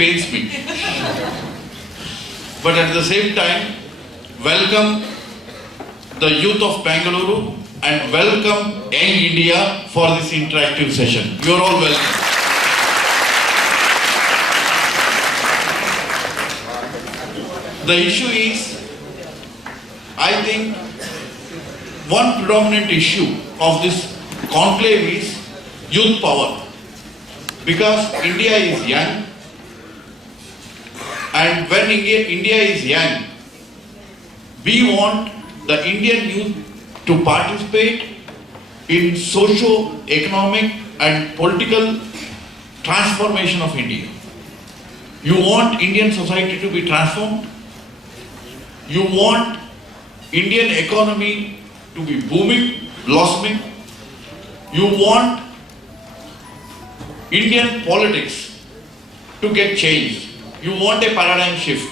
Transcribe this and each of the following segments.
pains me. But at the same time, welcome the youth of Bangalore and welcome Young India for this interactive session. You are all welcome. The issue is, I think, one predominant issue of this conclave is youth power. Because India is young, and when India is young, we want the Indian youth to participate in socio-economic and political transformation of India. You want Indian society to be transformed. You want Indian economy to be booming, blossoming. You want Indian politics to get changed. You want a paradigm shift.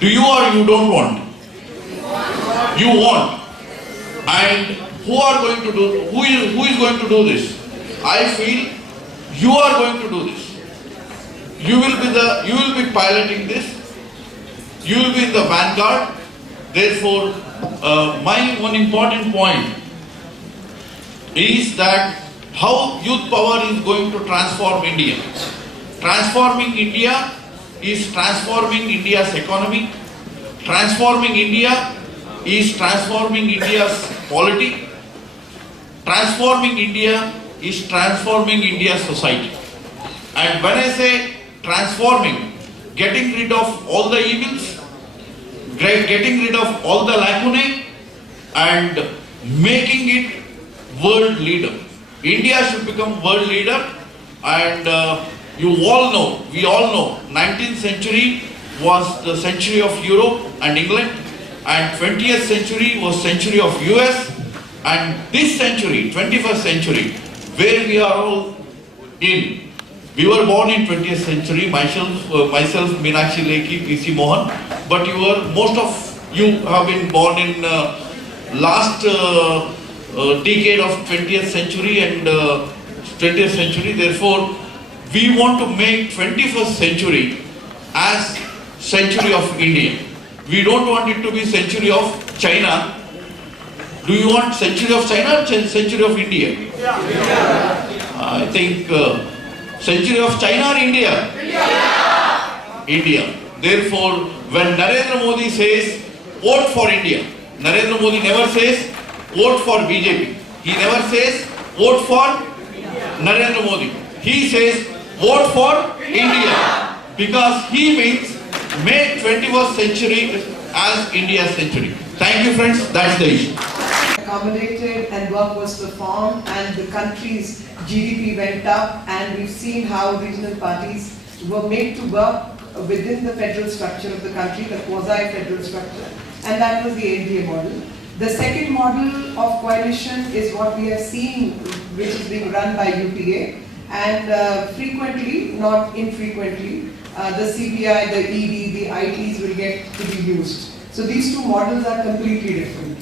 Do you or you don't want? You want. And who is going to do this? I feel you are going to do this. You will be piloting this. You will be in the vanguard. Therefore, my one important point is that how youth power is going to transform India. Transforming India is transforming India's economy. Transforming India is transforming India's polity. Transforming India is transforming India's society. And when I say transforming, getting rid of all the evils, getting rid of all the lacunae, and making it world leader. India should become world leader, and we all know, 19th century was the century of Europe and England, and 20th century was century of US, and this century, 21st century, where we are all in. We were born in 20th century, myself Meenakshi Lekhi, PC Mohan, but most of you have been born in last decade of 20th century and 20th century. Therefore, we want to make 21st century as century of India. We don't want it to be century of China. Do you want century of China or century of India? I think century of China or India? India. Therefore, when Narendra Modi says vote for India, Narendra Modi never says vote for BJP. He never says vote for Narendra Modi. He says vote for India, because he means make 21st century as India's century. Thank you, friends. That's the issue. Accommodated and work was performed, and the country's GDP went up, and we've seen how regional parties were made to work within the federal structure of the country, the quasi-federal structure, and that was the NDA model. The second model of coalition is what we have seen, which is being run by UPA, and frequently, not infrequently, the CBI, the ED, the ITs will get to be used. So these two models are completely different.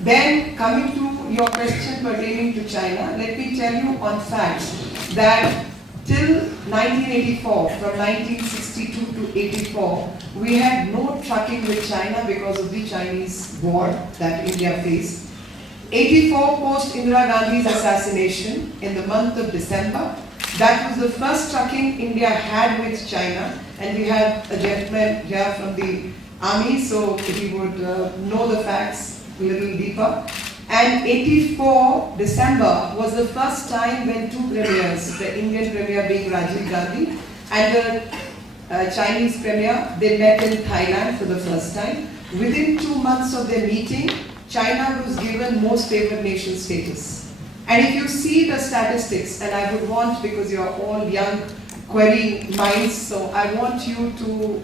Then, coming to your question pertaining to China, let me tell you on facts that till 1984, from 1962 to 84, we had no trucking with China because of the Chinese war that India faced. 84, post Indira Gandhi's assassination in the month of December, that was the first trucking India had with China, and we have a gentleman here from the army, so he would know the facts a little deeper. And 84 December was the first time when two premiers, the Indian premier being Rajiv Gandhi and the Chinese premier, they met in Thailand for the first time. Within 2 months of their meeting, China was given most favored nation status. And if you see the statistics, and I would want, because you're all young querying minds, so I want you to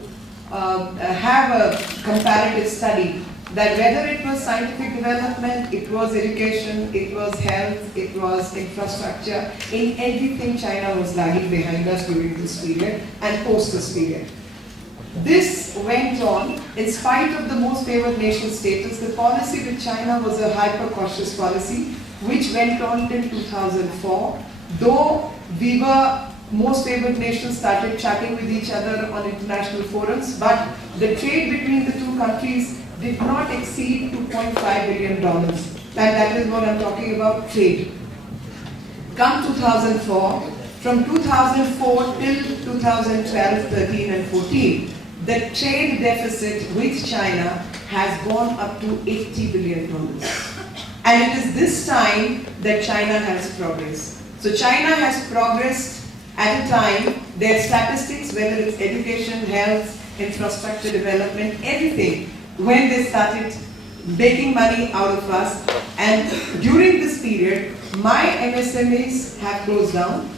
have a comparative study that whether it was scientific development, it was education, it was health, it was infrastructure, in everything China was lagging behind us during this period and post this period. This went on in spite of the most favored nation status. The policy with China was a hyper-cautious policy which went on till 2004. Though we were most favored nations started chatting with each other on international forums, but the trade between the two countries did not exceed $2.5 billion. And that is what I'm talking about, trade. Come 2004, from 2004 till 2012, 13 and 14, the trade deficit with China has gone up to $80 billion. And it is this time that China has progressed. So China has progressed at a time, their statistics, whether it's education, health, infrastructure development, everything, when they started making money out of us. And during this period, my MSMEs have closed down.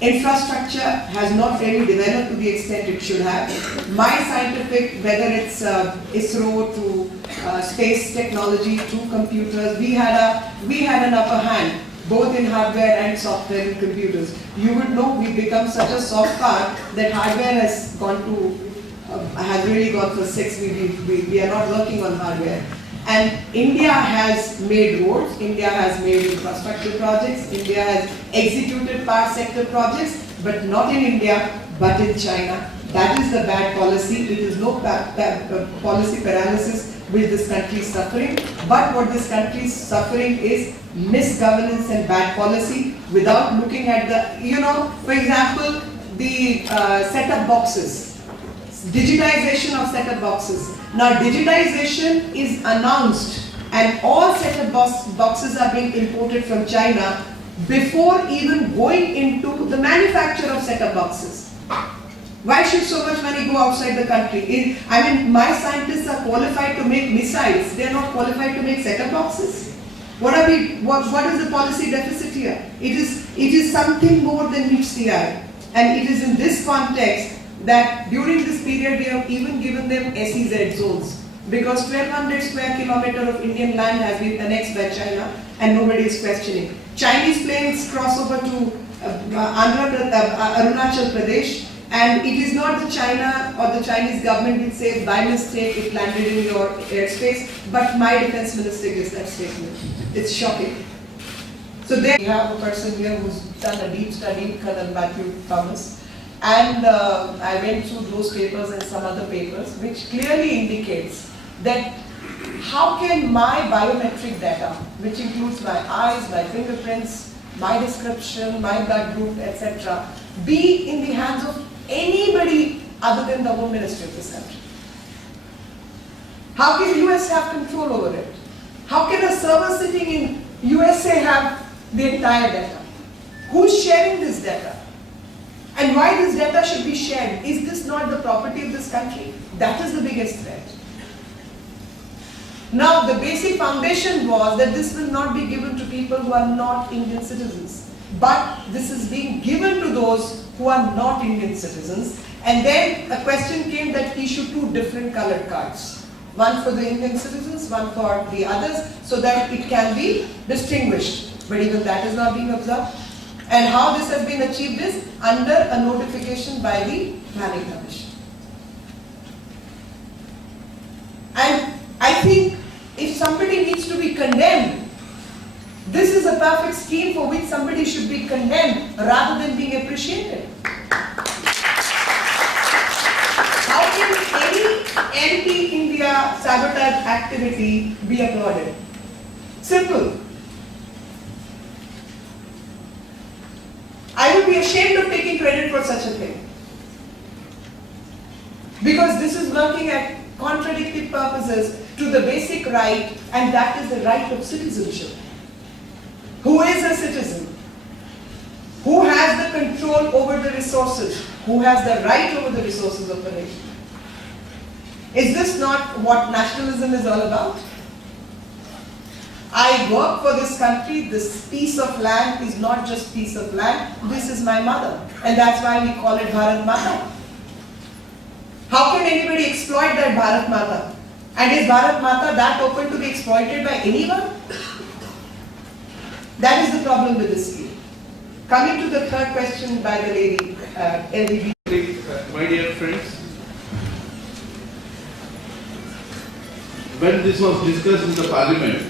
Infrastructure has not really developed to the extent it should have. My scientific, whether it's ISRO to space technology to computers, we had an upper hand, both in hardware and software and computers. You would know we've become such a soft car that hardware has really gone for 6. We are not working on hardware. And India has made roads, India has made infrastructure projects, India has executed power sector projects, but not in India, but in China. That is the bad policy. It is no policy paralysis which this country is suffering, but what this country is suffering is misgovernance and bad policy without looking at the, for example, the set-top boxes. Digitization of set-top boxes. Now digitization is announced and all set-top boxes are being imported from China before even going into the manufacture of set-top boxes. Why should so much money go outside the country? My scientists are qualified to make missiles. They are not qualified to make set-top boxes. What is the policy deficit here? It is something more than meets the eye. And it is in this context that during this period we have even given them SEZ zones, because 1200 square kilometer of Indian land has been annexed by China and nobody is questioning. Chinese planes cross over to Arunachal Pradesh, and it is not the China or the Chinese government which says by mistake it landed in your airspace, but my defense minister gives that statement. It's shocking. So there we have a person here who's done a deep study, Colonel Matthew Thomas. And I went through those papers and some other papers, which clearly indicates that how can my biometric data, which includes my eyes, my fingerprints, my description, my blood group, etc., be in the hands of anybody other than the Home Ministry of this country? How can US have control over it? How can a server sitting in USA have the entire data? Who's sharing this data? And why this data should be shared? Is this not the property of this country? That is the biggest threat. Now, the basic foundation was that this will not be given to people who are not Indian citizens. But this is being given to those who are not Indian citizens. And then a question came that issue 2 different colored cards. One for the Indian citizens, one for the others, so that it can be distinguished. But even that is not being observed. And how this has been achieved is under a notification by the Planning Commission. And I think if somebody needs to be condemned, this is a perfect scheme for which somebody should be condemned rather than being appreciated. How can any anti-India sabotage activity be applauded? Simple. I would be ashamed of taking credit for such a thing. Because this is working at contradictory purposes to the basic right, and that is the right of citizenship. Who is a citizen? Who has the control over the resources? Who has the right over the resources of the nation? Is this not what nationalism is all about? I work for this country. This piece of land is not just piece of land. This is my mother. And that's why we call it Bharat Mata. How can anybody exploit that Bharat Mata? And is Bharat Mata that open to be exploited by anyone? That is the problem with this scheme. Coming to the third question by the lady, LDB. My dear friends, when this was discussed in the parliament,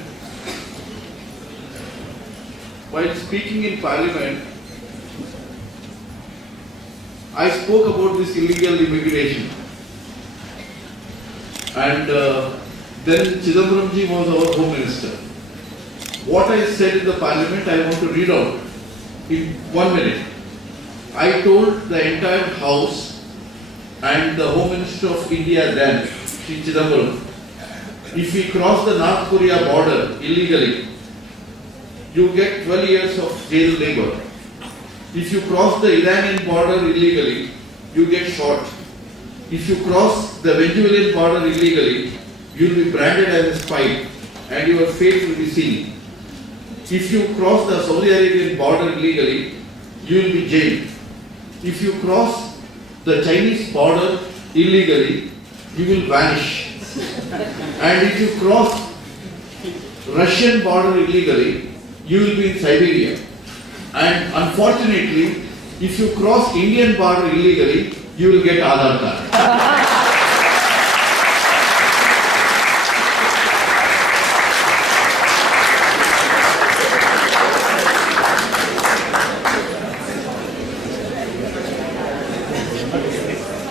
while speaking in parliament, I spoke about this illegal immigration. And then Chidambaramji was our Home Minister. What I said in the Parliament, I want to read out in 1 minute. I told the entire House and the Home Minister of India then, Shri Chidambaram, if we cross the North Korea border illegally, you get 12 years of jail labor. If you cross the Iranian border illegally, you get shot. If you cross the Venezuelan border illegally, you will be branded as a spy and your fate will be seen. If you cross the Saudi Arabian border illegally, you will be jailed. If you cross the Chinese border illegally, you will vanish. And if you cross Russian border illegally, you will be in Siberia. And unfortunately, if you cross Indian border illegally, you will get Aadhaar card.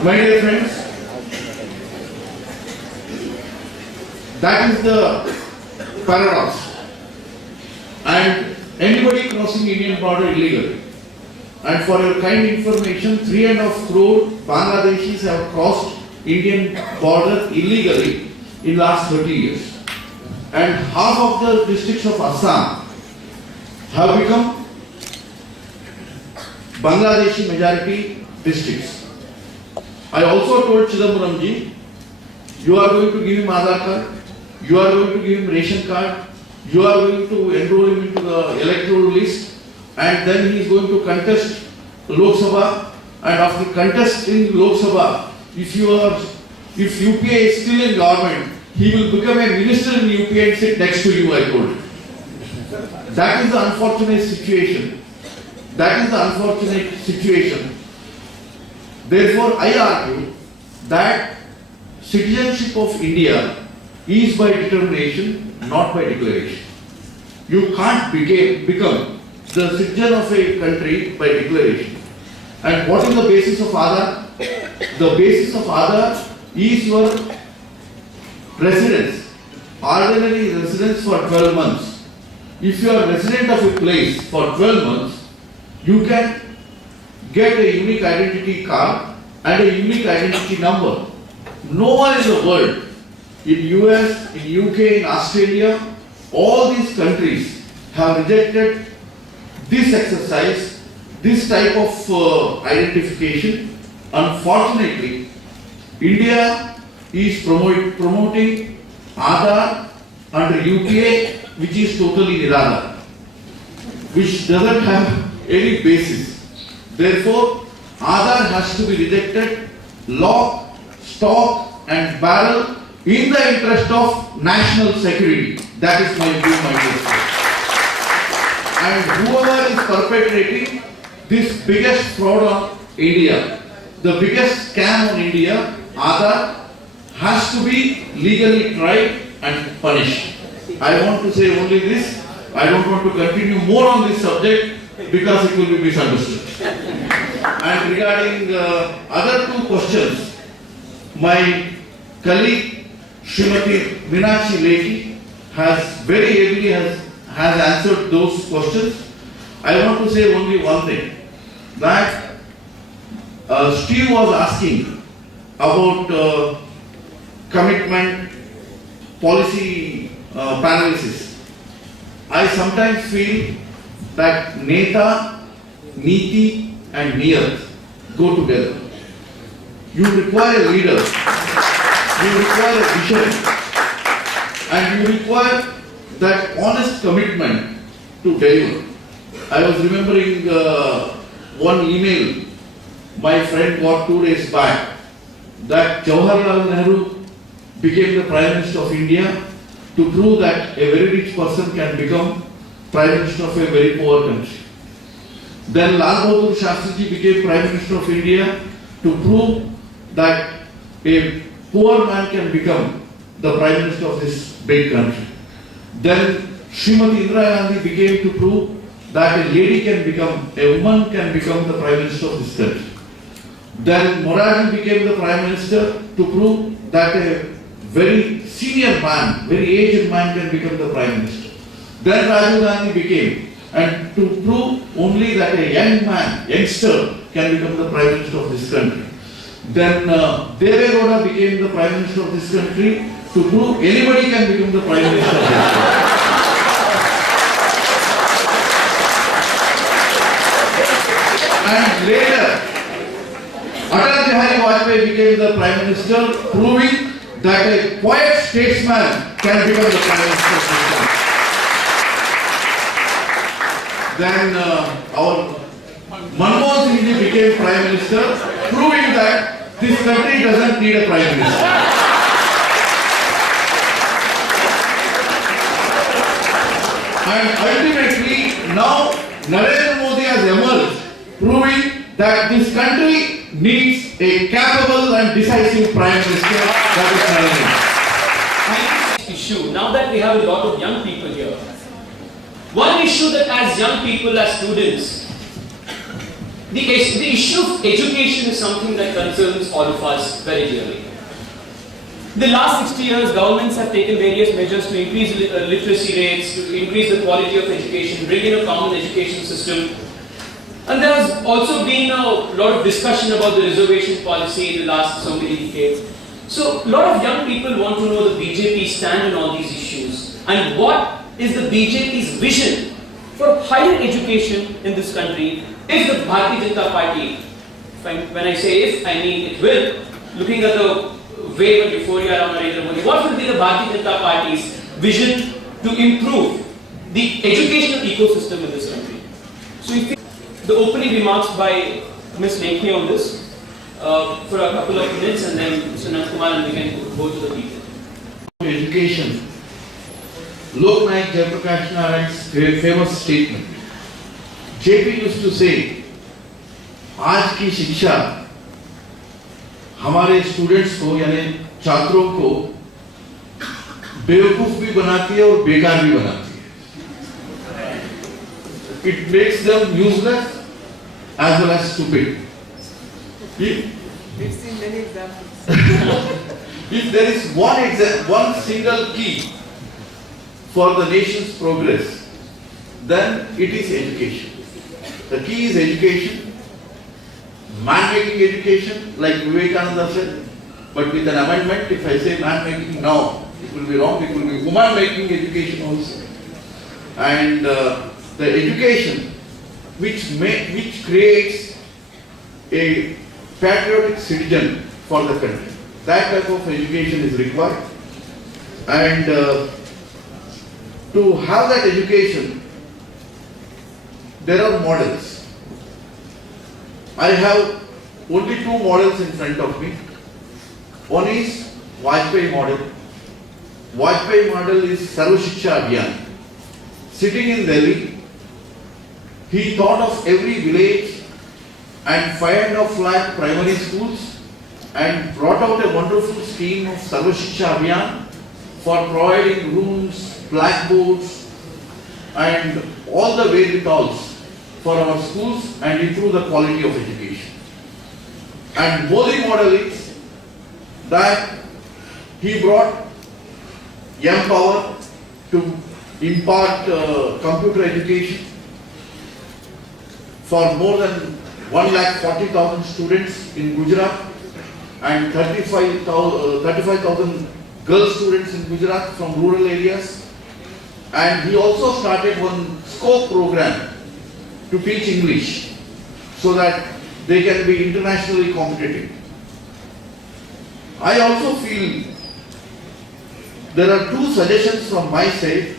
My dear friends, that is the paradox. And anybody crossing Indian border illegally. And for your kind information, 3.5 crore Bangladeshis have crossed Indian border illegally in last 30 years. And half of the districts of Assam have become Bangladeshi majority districts. I also told Chidambaramji, you are going to give him Aadhaar card, you are going to give him ration card, you are going to enroll him into the electoral list, and then he is going to contest Lok Sabha, and after contesting Lok Sabha, if UPA is still in government, he will become a minister in UPA and sit next to you, I told him. That is the unfortunate situation. That is the unfortunate situation. Therefore, I argue that citizenship of India is by determination, not by declaration. You can't become the citizen of a country by declaration. And what is the basis of Aadhaar? The basis of Aadhaar is your residence, ordinary residence for 12 months. If you are resident of a place for 12 months, you can get a unique identity card and a unique identity number. No one in the world, in US, in UK, in Australia, all these countries have rejected this exercise, this type of identification. Unfortunately, India is promoting Aadhaar under UPA, which is totally Niradhar, which doesn't have any basis. Therefore, Aadhaar has to be rejected, lock, stock and barrel in the interest of national security. That is my view, my dear friends. And whoever is perpetrating this biggest fraud on India, the biggest scam on India, Aadhaar, has to be legally tried and punished. I want to say only this. I don't want to continue more on this subject because it will be misunderstood. And regarding other two questions, my colleague Srimati Meenakshi Lekhi has very ably has answered those questions. I want to say only one thing, that Steve was asking about commitment, policy paralysis. I sometimes feel that Neta, Niti and Niyat go together. You require a leader, you require a vision, and you require that honest commitment to deliver. I was remembering one email my friend got 2 days back, that Jawaharlal Nehru became the Prime Minister of India to prove that a very rich person can become Prime Minister of a very poor country. Then Lal Bahadur Shastriji became Prime Minister of India to prove that a poor man can become the Prime Minister of this big country. Then Srimati Indira Gandhi became to prove that a lady can become, a woman can become the Prime Minister of this country. Then Morarji became the Prime Minister to prove that a very senior man, very aged man can become the Prime Minister. Then Rajiv Gandhi became, and to prove only that a young man, youngster, can become the Prime Minister of this country. Then Deve Gowda became the Prime Minister of this country to prove anybody can become the Prime Minister of this country. And later, Atal Bihari Vajpayee became the Prime Minister, proving that a quiet statesman can become the Prime Minister of this country. Then our Manmohan Singh ji became Prime Minister, proving that this country doesn't need a Prime Minister. And ultimately, now Narendra Modi has emerged, proving that this country needs a capable and decisive Prime Minister, that is Narendra Modi. Issue, now that we have a lot of young people here, one issue that as young people, as students, the issue of education is something that concerns all of us very dearly. The last 60 years, governments have taken various measures to increase literacy rates, to increase the quality of education, bring in a common education system. And there has also been a lot of discussion about the reservation policy in the last so many decades. So, a lot of young people want to know the BJP stand on all these issues and what is the BJP's vision for higher education in this country if the Bharatiya Janata Party, when I say if, I mean it will, looking at the wave of euphoria around Narendra Modi, what will be the Bharatiya Janata Party's vision to improve the educational ecosystem in this country? So, if the opening remarks by Ms. Nekhi on this for a couple of minutes, and then Mr. Nand Kumar, and we can go to the people. Education. Lok Nayak Jayaprakash Narayan's famous statement. JP used to say, आज की शिक्षा हमारे students को यानी छात्रों को बेवकूफ भी बनाती है और बेकार भी बनाती है. It makes them useless as well as stupid. We've seen many examples. If there is one single key for the nation's progress, then it is education. The key is education, man-making education, like Vivekananda said, but with an amendment. If I say man-making now, it will be wrong, it will be woman-making education also. And the education which creates a patriotic citizen for the country. That type of education is required. And to have that education, there are models. I have only two models in front of me. One is Vajpayee model. Vajpayee model is Sarva Shiksha Abhiyan. Sitting in Delhi, he thought of every village and 5.5 lakh primary schools and brought out a wonderful scheme of Sarva Shiksha Abhiyan for providing rooms, blackboards and all the wherewithals for our schools and improve the quality of education. And Modi model is that he brought young power to impart computer education for more than 1,40,000 students in Gujarat and 35,000 girl students in Gujarat from rural areas. And he also started one SCOPE program to teach English so that they can be internationally competitive. I also feel there are two suggestions from my side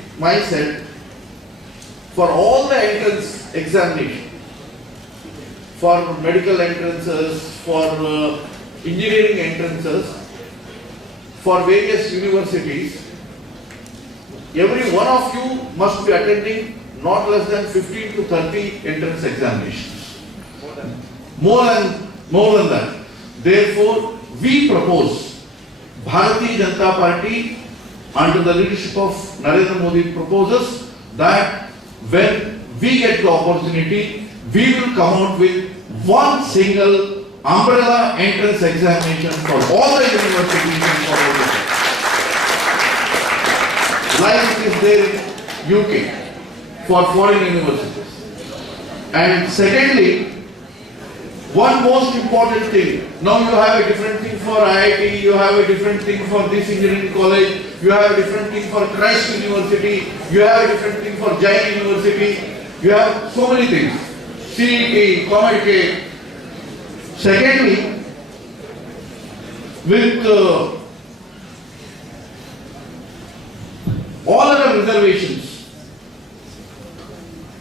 for all the entrance examination, for medical entrances, for engineering entrances, for various universities. Every one of you must be attending not less than 15 to 30 entrance examinations. More than that. Therefore, we propose, Bharatiya Janata Party under the leadership of Narendra Modi proposes that when we get the opportunity, we will come out with one single umbrella entrance examination for all the universities and for all the countries. Like it is there in UK for foreign universities. And secondly, one most important thing, now you have a different thing for IIT, you have a different thing for this engineering college, you have a different thing for Christ University, you have a different thing for Jain University, you have so many things, CET, COMEDK. Secondly, with all other reservations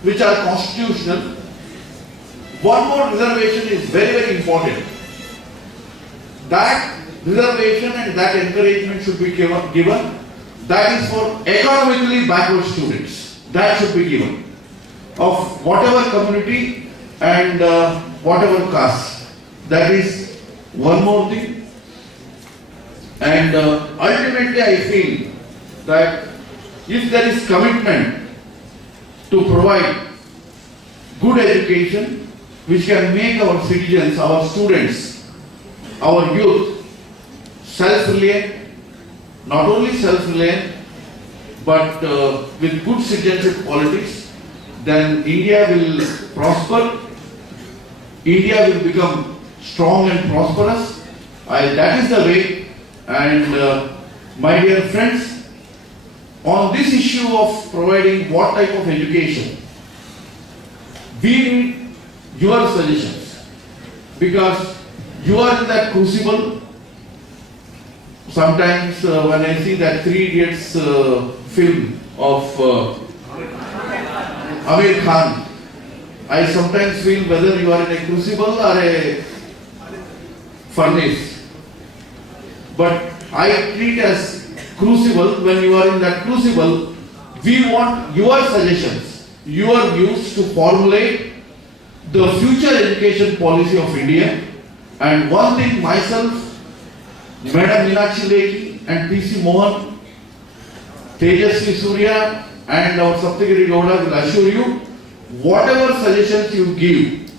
which are constitutional, one more reservation is very, very important. That reservation and that encouragement should be given. That is for economically backward students. That should be given. Of whatever community and whatever caste. That is one more thing. And ultimately I feel that if there is commitment to provide good education, which can make our citizens, our students, our youth self-reliant, not only self-reliant, but with good citizenship politics, then India will prosper, India will become strong and prosperous. That is the way. And my dear friends, on this issue of providing what type of education, we need your suggestions, because you are in that crucible. Sometimes when I see that Three Idiots film of Amir Khan, I sometimes feel whether you are in a crucible or a furnace. But I treat as crucible. When you are in that crucible, we want your suggestions, your views to formulate the future education policy of India. And one thing myself, Madam Meenakshi Lekhi and P.C. Mohan, Tejasvi Surya and our Saptagiri Gowda will assure you, whatever suggestions you give,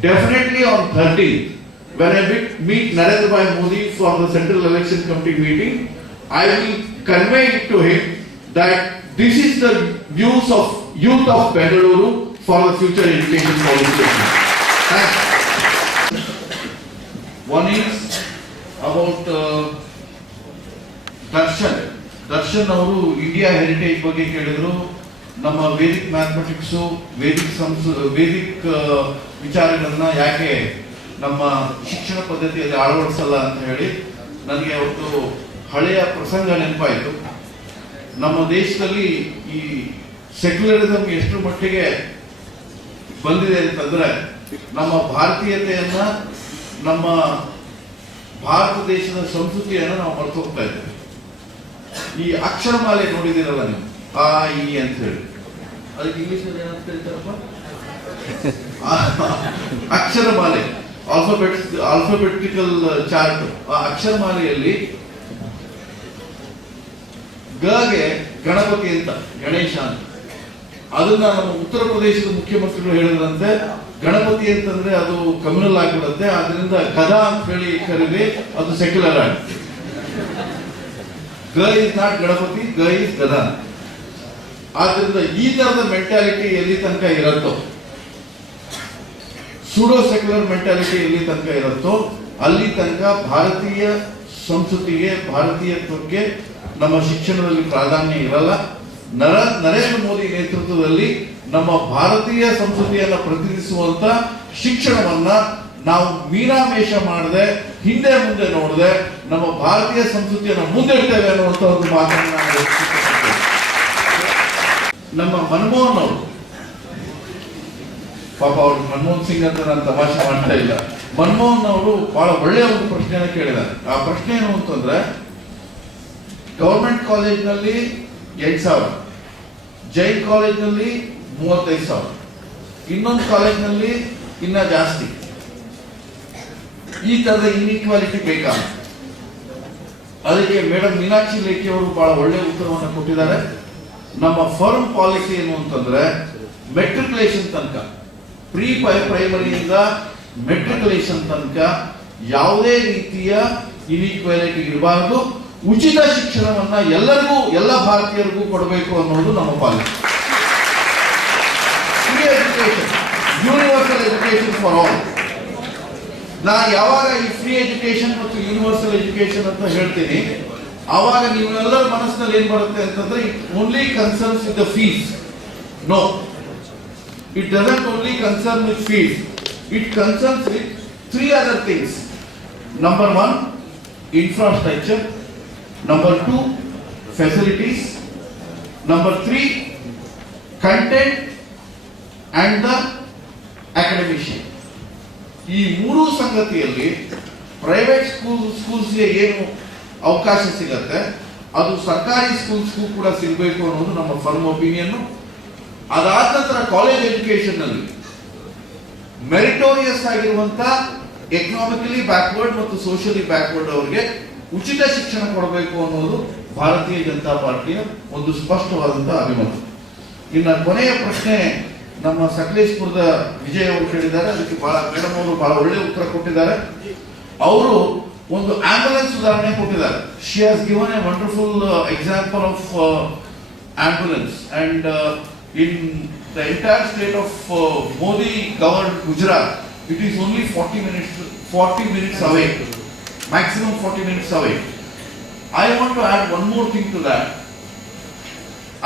definitely on 13th, when I meet Narendra Bhai Modi for the Central Election Committee meeting, I will convey it to him that this is the views of youth of Bengaluru for the future education policy. Thanks. One is about Darshan ಅವರು India heritage ಬಗ್ಗೆ ಕೇಳಿದ್ರು. ನಮ್ಮ Vedic mathematics, Vedic ವಿಚಾರಗಳನ್ನ ಯಾಕೆ ನಮ್ಮ ಶಿಕ್ಷಣ ಪದ್ಧತಿಯಲ್ಲಿ ಅಳವಡಿಸಲ್ಲ ಅಂತ ಹೇಳಿ ನನಗೆ ಅವತ್ತು ಹಳೆಯ ಪ್ರಸಂಗ ನೆನಪಾಯಿತು. ನಮ್ಮ ದೇಶದಲ್ಲಿ ಈ ಸೆಕ್ಯುಲರಿಸಂ ಎಷ್ಟು ಮಟ್ಟಿಗೆ ಬಂದಿದೆ ಅಂತಂದ್ರೆ, ನಮ್ಮ ಭಾರತೀಯತೆಯನ್ನ, ನಮ್ಮ ಭಾರತ ದೇಶದ ಸಂಸ್ಕೃತಿಯನ್ನು ನಾವು ಮರೆತು ಹೋಗ್ತಾ ಇದ್ದೇವೆ. ಈ ಅಕ್ಷರಮಾಲೆ ನೋಡಿದಿರಲ್ಲ ನೀವು, ಆ ಇ ಅಂತ ಹೇಳಿ, ಅದಕ್ಕೆ ಇಂಗ್ಲಿಷ್ ಏನಂತ ಹೇಳ್ತಾರಪ್ಪ, ಅಕ್ಷರಮಾಲೆ, ಆಲ್ಫಾಬೆಟಿಕಲ್ ಚಾರ್ಟ್. ಆ ಅಕ್ಷರಮಾಲೆಯಲ್ಲಿ ಗೆ ಗಣಪತಿ ಅಂತ, ಗಣೇಶ ಅಂತ, ಅದನ್ನ ನಮ್ಮ ಉತ್ತರ ಪ್ರದೇಶದ ಮುಖ್ಯಮಂತ್ರಿಗಳು ಹೇಳಿದ್ರಂತೆ, ಗಣಪತಿ ಅಂತಂದ್ರೆ ಅದು ಕಮ್ಯುನಲ್ ಆಗಿಬಿಡುತ್ತೆ, ಅದರಿಂದ ಗದಾ ಅಂತ ಹೇಳಿ ಕರೀರಿ, ಅದು ಸೆಕ್ಯುಲರ್ ಆಗುತ್ತೆ. ಗ ಇಸ್ ನಾಟ್ ಗಣಪತಿ, ಗ ಇಸ್ ಗದಾ. ಆದ್ರಿಂದ ಈ ತರದ ಮೆಂಟಾಲಿಟಿ ಎಲ್ಲಿ ತನಕ ಇರುತ್ತೋ, ಸೂಡೋ ಸೆಕ್ಯುಲರ್ ಮೆಂಟಾಲಿಟಿ ಎಲ್ಲಿ ತನಕ ಇರುತ್ತೋ ಅಲ್ಲಿ ತನಕ ಭಾರತೀಯ ಸಂಸ್ಕೃತಿಗೆ, ಭಾರತೀಯತ್ವಕ್ಕೆ ನಮ್ಮ ಶಿಕ್ಷಣದಲ್ಲಿ ಪ್ರಾಧಾನ್ಯ ಇರಲ್ಲ. ನರೇಂದ್ರ ಮೋದಿ ನೇತೃತ್ವದಲ್ಲಿ ನಮ್ಮ ಭಾರತೀಯ ಸಂಸ್ಕೃತಿಯನ್ನು ಪ್ರತಿನಿಧಿಸುವಂತ ಶಿಕ್ಷಣವನ್ನ ನಾವು ಮೀನಾಮೇಷ ಮಾಡದೆ, ಹಿಂದೆ ಮುಂದೆ ನೋಡದೆ ನಮ್ಮ ಭಾರತೀಯ ಸಂಸ್ಕೃತಿಯನ್ನು ಮುಂದಿಡ್ತೇವೆ ಅನ್ನುವಂತ ಒಂದು ಮಾತನ್ನು ನಾನು ನಮ್ಮ ಮನಮೋಹನ್ ಅವರು, ಪಾಪ ಅವರು ಮನಮೋಹನ್ ಸಿಂಗ್ ಅಂತ ನಾನು ತಮಾಷೆ ಮಾಡ್ತಾ ಇಲ್ಲ, ಮನಮೋಹನ್ ಅವರು ಬಹಳ ಒಳ್ಳೆಯ ಒಂದು ಪ್ರಶ್ನೆಯನ್ನು ಕೇಳಿದ್ದಾರೆ. ಆ ಪ್ರಶ್ನೆ ಏನು ಅಂತಂದ್ರೆ, ಗವರ್ಮೆಂಟ್ ಕಾಲೇಜ್ನಲ್ಲಿ 8,000, ಜೈನ್ ಕಾಲೇಜ್ನಲ್ಲಿ 35,000, ಇನ್ನೊಂದು ಕಾಲೇಜ್ನಲ್ಲಿ ಇನ್ನ ಜಾಸ್ತಿ. ಈ ತರದ ಇನ್ಇಕ್ವಾಲಿಟಿ ಬೇಕಾ? ಅದಕ್ಕೆ ಮೇಡಮ್ ಮೀನಾಕ್ಷಿ ಲೇಖಿ ಅವರು ಬಹಳ ಒಳ್ಳೆಯ ಉತ್ತರವನ್ನು ಕೊಟ್ಟಿದ್ದಾರೆ. ನಮ್ಮ ಫರ್ಮ್ ಪಾಲಿಸಿ ಏನು ಅಂತಂದ್ರೆ, ಮೆಟ್ರಿಕ್ಯುಲೇಷನ್ ತನಕ, ಪ್ರೀ ಪ್ರೈಮರಿಯಿಂದ ಮೆಟ್ರಿಕುಲೇಷನ್ ತನಕ ಯಾವುದೇ ರೀತಿಯ ಇನ್ಇಕ್ವಾಲಿಟಿ ಇರಬಾರದು. ಉಚಿತ ಶಿಕ್ಷಣವನ್ನ ಎಲ್ಲರಿಗೂ, ಎಲ್ಲ ಭಾರತೀಯರಿಗೂ ಕೊಡಬೇಕು ಅನ್ನೋದು ನಮ್ಮ policy. Free education, universal education for all. ನಾನು ಯಾವಾಗ ಈ ಫ್ರೀ ಎಜುಕೇಶನ್ ಮತ್ತು ಯೂನಿವರ್ಸಲ್ ಎಜುಕೇಶನ್ ಅಂತ ಹೇಳ್ತೀನಿ, ಆವಾಗ ನೀವೆಲ್ಲರ ಮನಸ್ಸಿನಲ್ಲಿ ಏನ್ ಬರುತ್ತೆ ಅಂತಂದ್ರೆ, it only concerns with the fees. No, it doesn't only concern with fees. It concerns with 3 other things. Number 1, infrastructure. Number 2, facilities. Number 3, content and the academician. ಈ 3 ಸಂಗತಿಯಲ್ಲಿ ಪ್ರೈವೇಟ್ ಸ್ಕೂಲ್ಸ್ಗೆ ಏನು ಅವಕಾಶ ಸಿಗತ್ತೆ, ಅದು ಸರ್ಕಾರಿ ಸ್ಕೂಲ್ಸ್ಗೂ ಕೂಡ ಸಿಗಬೇಕು ಅನ್ನೋದು ನಮ್ಮ ಫರ್ಮ್ ಒಪಿನಿಯನ್. ಅದಾದ ನಂತರ ಕಾಲೇಜ್ ಎಜುಕೇಶನ್ ನಲ್ಲಿ ಮೆರಿಟೋರಿಯಸ್ ಆಗಿರುವಂತ ಎಕನಾಮಿಕಲಿ ಬ್ಯಾಕ್ವರ್ಡ್ ಮತ್ತು ಸೋಷಿಯಲಿ ಬ್ಯಾಕ್ವರ್ಡ್ ಅವರಿಗೆ ಉಚಿತ ಶಿಕ್ಷಣ ಕೊಡಬೇಕು ಅನ್ನೋದು ಭಾರತೀಯ ಜನತಾ ಪಾರ್ಟಿಯ ಒಂದು ಸ್ಪಷ್ಟವಾದಂತಹ ಅಭಿಮತ. ಇನ್ನು ಕೊನೆಯ ಪ್ರಶ್ನೆ ನಮ್ಮ ಸಕಲೇಶ್ಪುರದ ವಿಜಯ್ ಅವರು ಕೇಳಿದ್ದಾರೆ. ಅದಕ್ಕೆ ಮೇಡಮ್ ಅವರು ಬಹಳ ಒಳ್ಳೆ ಉತ್ತರ ಕೊಟ್ಟಿದ್ದಾರೆ. ಅವರು ಒಂದು ಆಂಬ್ಯುಲೆನ್ಸ್ ಉದಾಹರಣೆ ಕೊಟ್ಟಿದ್ದಾರೆ. She has given A wonderful example of ambulance and in the entire state of Modi governed Gujarat, it is only 40 minutes away, maximum 40 minutes away. I want to add one more thing to that.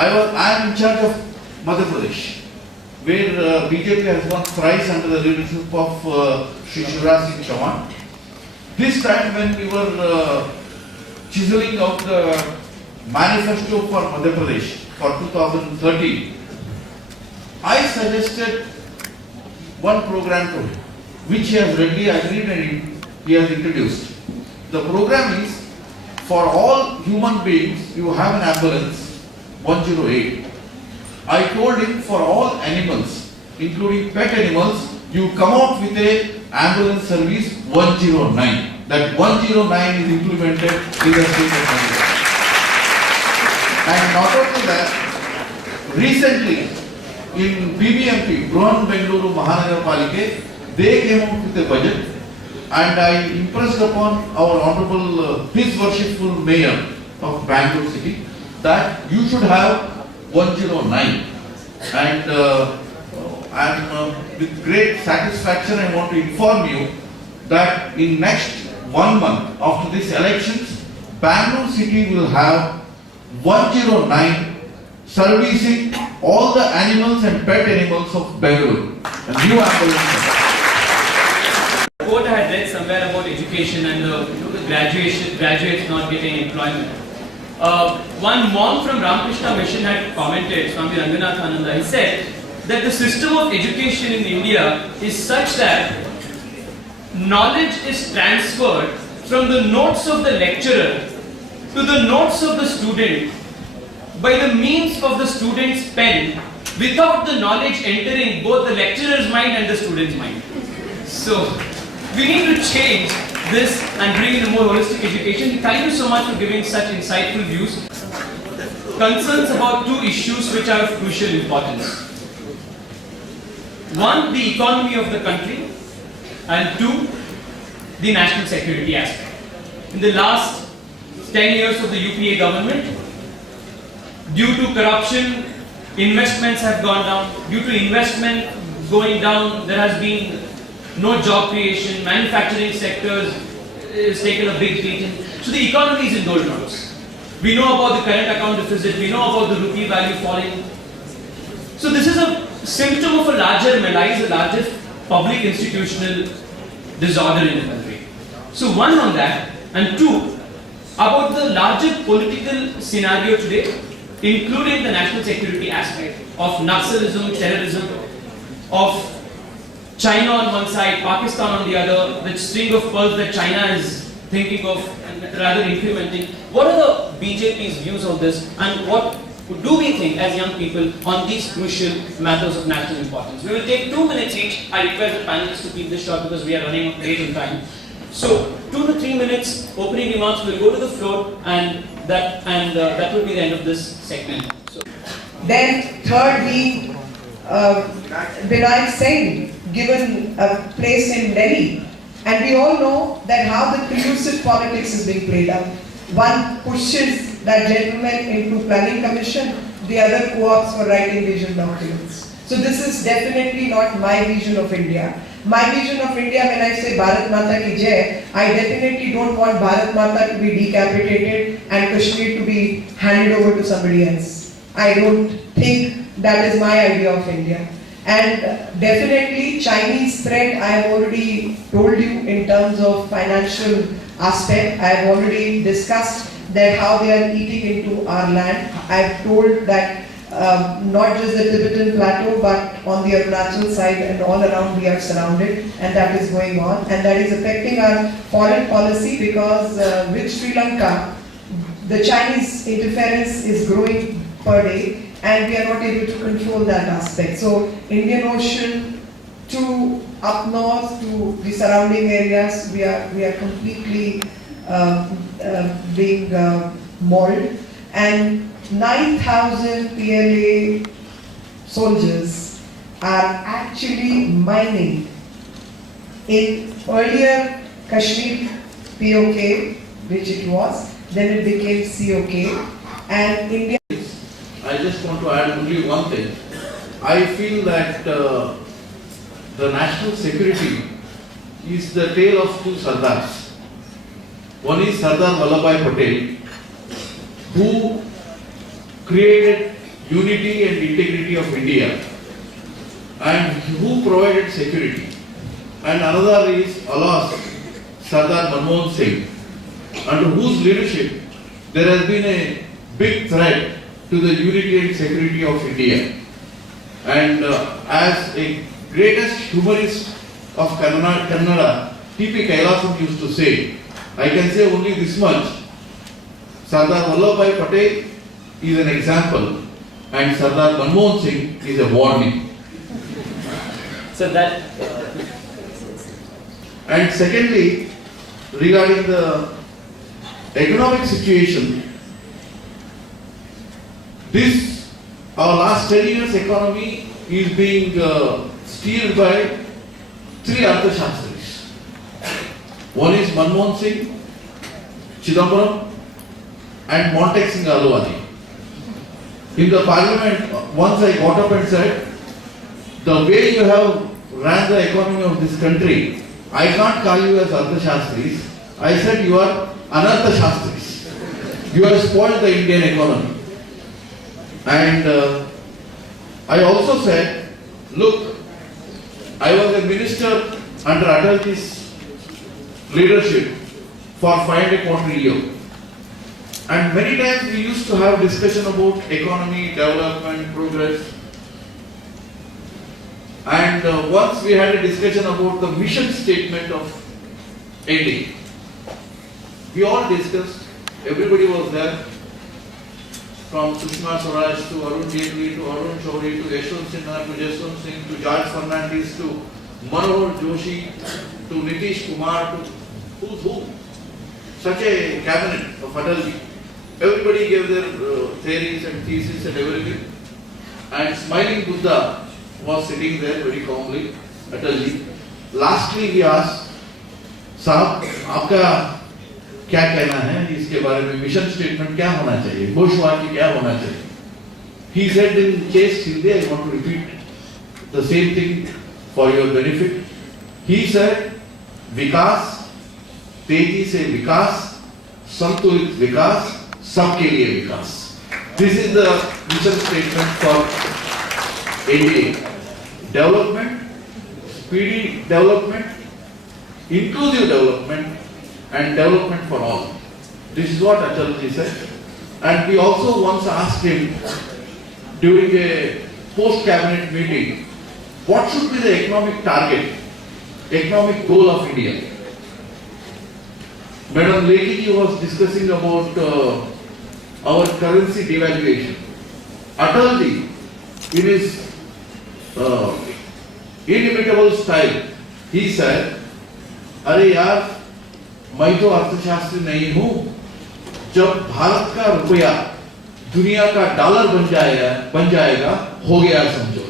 I am in charge of Madhya Pradesh, where BJP has won thrice under the leadership of Shri Shivraj Singh Chauhan. This time when we were chiseling out the manifesto for Madhya Pradesh for 2030, I suggested one program to him, which he has readily agreed and he has introduced. The program is, for all human beings, you have an ambulance, 108. I told him for all animals, including pet animals, you come out with a ambulance service 109. That 109 is implemented in the state of Madhya Pradesh. And not only that, recently in BBMP, Bruhan Bengaluru Mahanagar Palike, they came out with a budget, and I impressed upon our honorable His Worshipful Mayor of Bangalore City that you should have 109. And with great satisfaction I want to inform you that in next 1 month after these elections, Bangalore City will have 109 servicing all the animals and pet animals of Bengaluru. A new ambulance. Quote I had read somewhere about education and the graduates not getting employment. One monk from Ramakrishna Mission had commented, Swami Ranganathananda. He said that the system of education in India is such that knowledge is transferred from the notes of the lecturer to the notes of the student by the means of the student's pen, without the knowledge entering both the lecturer's mind and the student's mind. So we need to change this and bring in a more holistic education. Thank you so much for giving such insightful views. Concerns about 2 issues which are of crucial importance. One, the economy of the country, and 2, the national security aspect. In the last 10 years of the UPA government, due to corruption, investments have gone down. Due to investment going down, there has been no job creation. Manufacturing sectors is taken a big beating. So the economy is in doldrums. We know about the current account deficit. We know about the rupee value falling. So this is a symptom of a larger malaise, a larger public institutional disorder in the country. So one on that, and 2, about the larger political scenario today, including the national security aspect of Naxalism, terrorism, of China on one side, Pakistan on the other, the string of pearls that China is thinking of and rather implementing. What are the BJP's views on this, and what do we think as young people on these crucial matters of national importance? We will take 2 minutes each. I request the panelists to keep this short because we are running late in time. So 2 to 3 minutes opening remarks. We'll go to the floor, and that will be the end of this segment. So. Then thirdly, Binayak Singh, given a place in Delhi. And we all know that how the collusive politics is being played out. One pushes that gentleman into planning commission, the other co-ops for writing vision documents. So this is definitely not my vision of India. My vision of India, when I say Bharat Mata ki Jai, I definitely don't want Bharat Mata to be decapitated and Kashmir to be handed over to somebody else. I don't think that is my idea of India. And definitely Chinese threat, I have already told you in terms of financial aspect. I have already discussed that how they are eating into our land. I have told that not just the Tibetan plateau, but on the Arunachal side and all around we are surrounded, and that is going on, and that is affecting our foreign policy because with Sri Lanka, the Chinese interference is growing per day, and we are not able to control that aspect. So Indian Ocean to up north to the surrounding areas, we are completely being mauled, and 9,000 PLA soldiers are actually mining in earlier Kashmir POK, which it was, then it became COK, and India. I just want to add only one thing. I feel that the national security is the tale of two Sardars. One is Sardar Vallabhbhai Patel, who created unity and integrity of India and who provided security. And another is, alas, Sardar Manmohan Singh, under whose leadership there has been a big threat to the unity and security of India. And as a greatest humorist of Kannada, T.P. Kailasam used to say, I can say only this much: Sardar Vallabhbhai Patel is an example and Sardar Manmohan Singh is a warning. So that And secondly, regarding the economic situation, our last 10 years economy is being steered by three Arthashastris. One is Manmohan Singh, Chidambaram, and Montek Singh Ahluwalia. In the parliament, once I got up and said, the way you have ran the economy of this country, I can't call you as Arthashastris. I said you are Anarthashastris. You have spoiled the Indian economy. And I also said, look, I was a minister under Atalji's leadership for 5.25 years. And many times we used to have discussion about economy, development, progress. And once we had a discussion about the mission statement of NDA. We all discussed, everybody was there, from Sushma Swaraj to Arun Jaitley to Arun Shourie to Yashwant Sinha to Jaswant Singh to George Fernandes to Manohar Joshi to Nitish Kumar to who's who. Such a cabinet of Atalji. Everybody gave their theories and theses and everything. And smiling Buddha was sitting there very calmly, Atalji. Lastly he asked, साहब आपका क्या कहना है इसके बारे में, mission statement क्या होना चाहिए, घोषवाक्य क्या होना चाहिए? He said in case Hindi, I want to repeat the same thing for your benefit. He said, विकास, तेजी से विकास, संतुलित विकास, सबके लिए विकास. This is the mission statement for India. Development, speedy development, inclusive development, and development for all. This is what Atalji said. And we also once asked him during a post-cabinet meeting, what should be the economic target, economic goal of India? Madam Lekhi was discussing about our currency devaluation. Atalji, in his inimitable style, he said, अरे यार, मैं तो अर्थशास्त्री नहीं हूं, जब भारत का रुपया दुनिया का डॉलर बन जाएगा, हो गया समझो.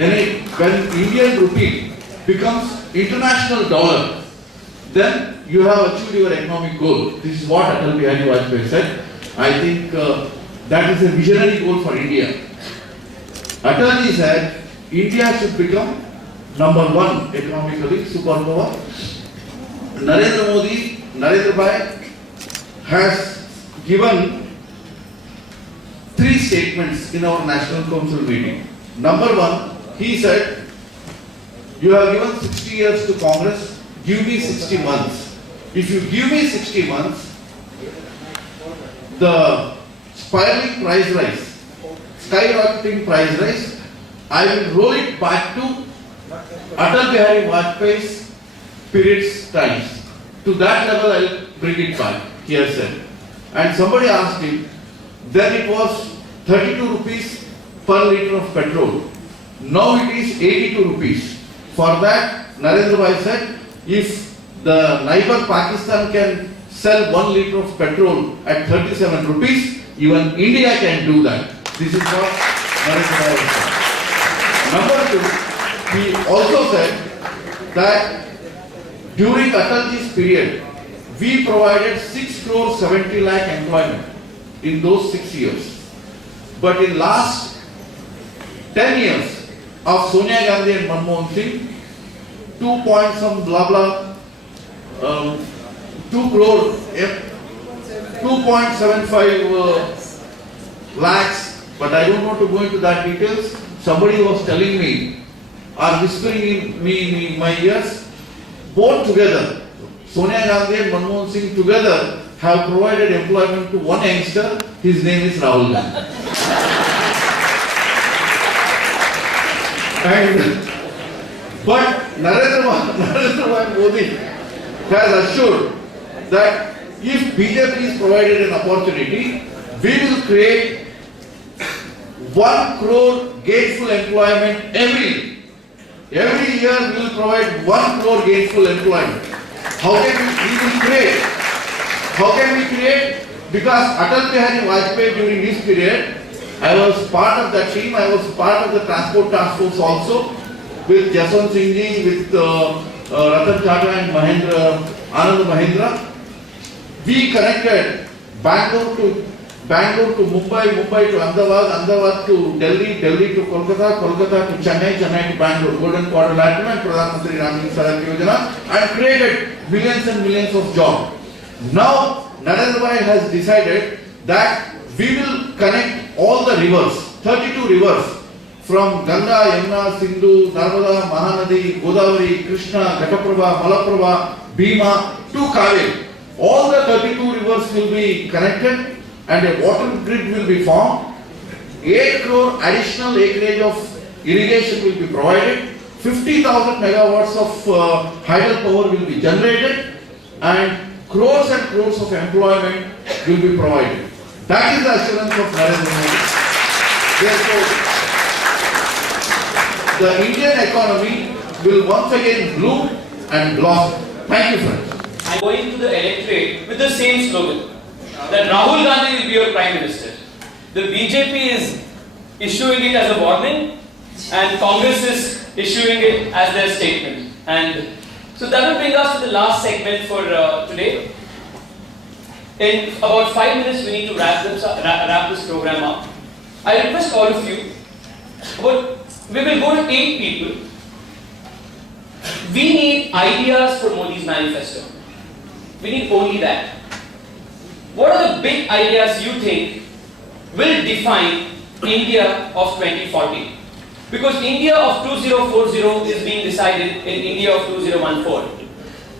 when Indian rupee becomes international dollar, then you have achieved your economic goal. This is what Atal Bihari Vajpayee said. I think that is a visionary goal for India. Atalji said India should become number one economically superpower. Narendra Bhai has given 3 statements in our National Council meeting. Number 1, he said, you have given 60 years to Congress, give me 60 months. If you give me 60 months, the spiraling price rise, skyrocketing price rise, I will roll it back to Atal Bihari Vajpayee's period's times. To that level, I will bring it back, he has said. And somebody asked him, then it was 32 rupees per litre of petrol. Now it is 82 rupees. For that, Narendra Bhai said, if the neighbor Pakistan can sell 1 litre of petrol at 37 rupees, even India can do that. This is what Narendra Bhai said. Number 2, he also said that during Atalji's period, we provided 6 crore 70 lakh employment in those 6 years. But in last 10 years of Sonia Gandhi and Manmohan Singh, 2 point some blah blah, 2 crore, 2.75 lakhs, but I don't want to go into that details. Somebody was telling me, or whispering in my ears, both together, Sonia Gandhi and Manmohan Singh together have provided employment to one youngster. His name is Rahul Gandhi. But Narendra Modi has assured that if BJP is provided an opportunity, we will create 1 crore gainful employment every year we will provide 1 crore gainful employment. How can we create? Because Atal Bihari Vajpayee during his period, I was part of that team, I was part of the transport task force also, with Jaswant Singh Ji, with Ratan Tata and Anand Mahindra. We connected Bangalore to Mumbai, Mumbai to Ahmedabad to Delhi, Delhi to Kolkata, Kolkata to Chennai, Chennai to Bangalore, Golden Quadrilateral and Pradhan Mantri Ramji Sadak Yojana, and created millions and millions of jobs. Now, Narendra Bhai has decided that we will connect all the rivers, 32 rivers, from Ganga, Yamuna, Sindhu, Narmada, Mahanadi, Godavari, Krishna, Ghataprabha, Malaprabha, Bhima to Kaveri. All the 32 rivers will be connected and a water grid will be formed. 8 crore additional acreage of irrigation will be provided. 50,000 megawatts of hydel power will be generated and crores of employment will be provided. That is the assurance of Narendra Modi. Therefore, the Indian economy will once again bloom and blossom. Thank you, friends. I'm going to the electorate with the same slogan, that Rahul Gandhi will be your Prime Minister. The BJP is issuing it as a warning and Congress is issuing it as their statement. And so that will bring us to the last segment for today. In about 5 minutes we need to wrap this program up. I request all of you, we will go to 8 people. We need ideas for Modi's manifesto. We need only that. What are the big ideas you think will define India of 2040? Because India of 2040 is being decided in India of 2014.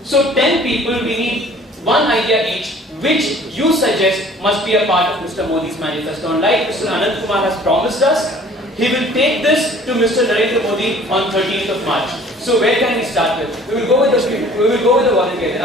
So 10 people, we need one idea each, which you suggest must be a part of Mr. Modi's manifesto. And like Mr. Anand Kumar has promised us, he will take this to Mr. Narendra Modi on 13th of March. So where can we start with? We will go with the volunteer.